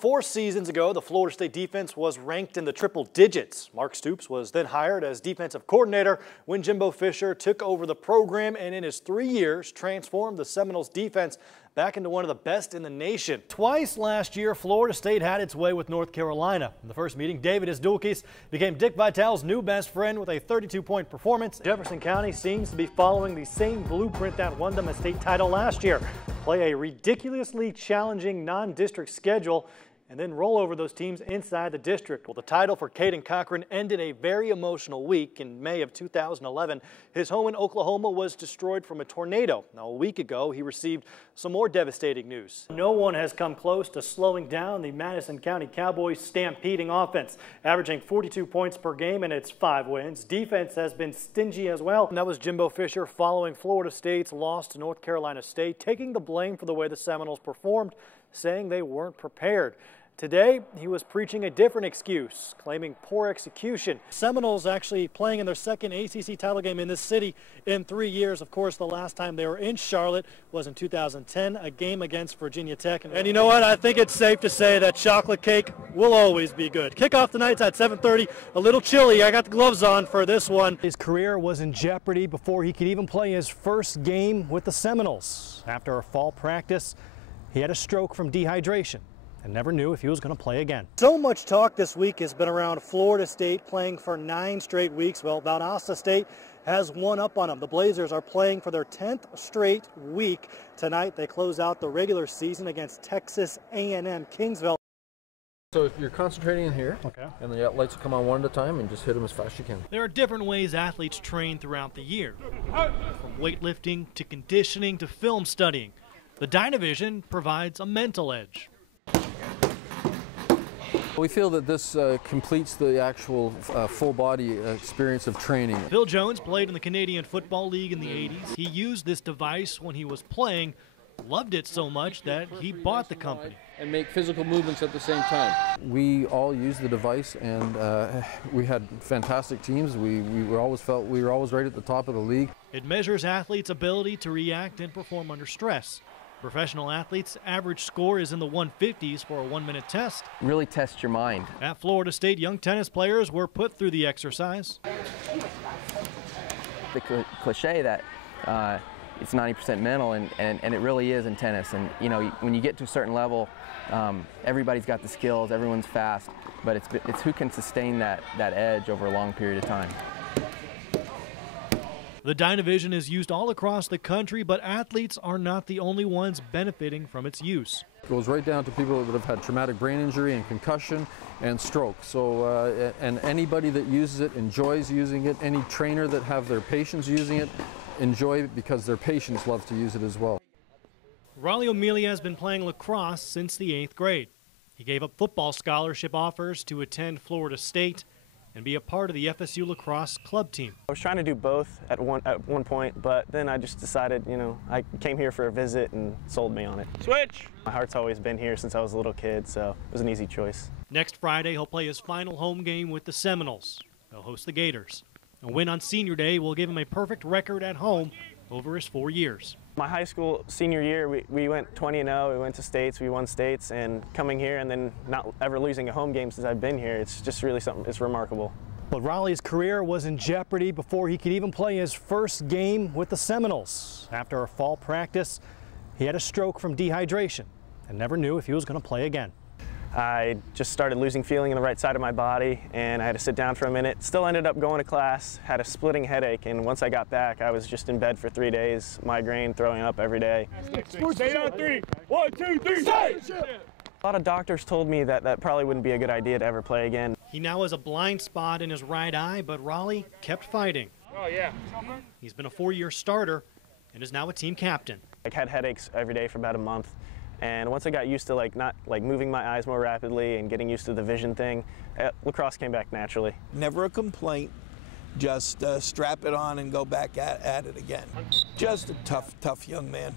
4 seasons ago, the Florida State defense was ranked in the triple digits. Mark Stoops was then hired as defensive coordinator when Jimbo Fisher took over the program, and in his 3 years transformed the Seminoles defense back into one of the best in the nation. Twice last year, Florida State had its way with North Carolina. In the first meeting, David Isdulkis became Dick Vitale's new best friend with a 32-point performance. Jefferson County seems to be following the same blueprint that won them a state title last year. Play a ridiculously challenging non-district schedule and then roll over those teams inside the district. Well, the title for Caden Cochran ended a very emotional week. In May of 2011, his home in Oklahoma was destroyed from a tornado. Now, a week ago, he received some more devastating news. No one has come close to slowing down the Madison County Cowboys' stampeding offense, averaging 42 points per game in its 5 wins. Defense has been stingy as well. And that was Jimbo Fisher following Florida State's loss to North Carolina State, taking the blame for the way the Seminoles performed, saying they weren't prepared. Today, he was preaching a different excuse, claiming poor execution. Seminoles actually playing in their second ACC title game in this city in 3 years. Of course, the last time they were in Charlotte was in 2010, a game against Virginia Tech. And you know what? I think it's safe to say that chocolate cake will always be good. Kickoff tonight's at 7:30. A little chilly. I got the gloves on for this one. His career was in jeopardy before he could even play his first game with the Seminoles. After a fall practice, he had a stroke from dehydration and never knew if he was going to play again. So much talk this week has been around Florida State playing for 9 straight weeks. Well, Valdosta State has one up on them. The Blazers are playing for their 10th straight week. Tonight they close out the regular season against Texas A&M Kingsville. So if you're concentrating in here, okay, and the lights will come on one at a time, and just hit them as fast as you can. There are different ways athletes train throughout the year, from weightlifting to conditioning to film studying. The Dynavision provides a mental edge. We feel that this completes the actual full body experience of training. Phil Jones played in the Canadian Football League in the 80s. He used this device when he was playing, loved it so much that he bought the company. And make physical movements at the same time. We all used the device, and we had fantastic teams. We always felt we were always right at the top of the league. It measures athletes' ability to react and perform under stress. Professional athletes' average score is in the 150s for a 1-minute test. Really test your mind. At Florida State, young tennis players were put through the exercise. The cliche that it's 90% mental, and it really is in tennis. And you know, when you get to a certain level, everybody's got the skills, everyone's fast, but it's who can sustain that edge over a long period of time. The Dynavision is used all across the country, but athletes are not the only ones benefiting from its use. It goes right down to people that have had traumatic brain injury and concussion and stroke. So, and anybody that uses it enjoys using it. Any trainer that have their patients using it enjoy it because their patients love to use it as well. Raleigh O'Melia has been playing lacrosse since the 8th grade. He gave up football scholarship offers to attend Florida State and be a part of the FSU lacrosse club team. I was trying to do both at one point, but then I just decided, you know, I came here for a visit and sold me on it. Switch! My heart's always been here since I was a little kid, so it was an easy choice. Next Friday, he'll play his final home game with the Seminoles. They'll host the Gators. A win on Senior Day will give him a perfect record at home over his 4 years. My high school senior year, we went 20-0. We went to states, we won states, and coming here and then not ever losing a home game since I've been here, it's just really something, it's remarkable. But Raleigh's career was in jeopardy before he could even play his first game with the Seminoles. After a fall practice, he had a stroke from dehydration and never knew if he was going to play again. I just started losing feeling in the right side of my body, and I had to sit down for a minute. Still ended up going to class, had a splitting headache, and once I got back, I was just in bed for 3 days, migraine, throwing up every day. Stay on 3. 1, 2, 3, stay! A lot of doctors told me that probably wouldn't be a good idea to ever play again. He now has a blind spot in his right eye, but Raleigh kept fighting. Oh, yeah. He's been a 4-year starter and is now a team captain. I had headaches every day for about a month. And once I got used to not moving my eyes more rapidly and getting used to the vision thing, lacrosse came back naturally. Never a complaint, just strap it on and go back at it again. Just a tough young man.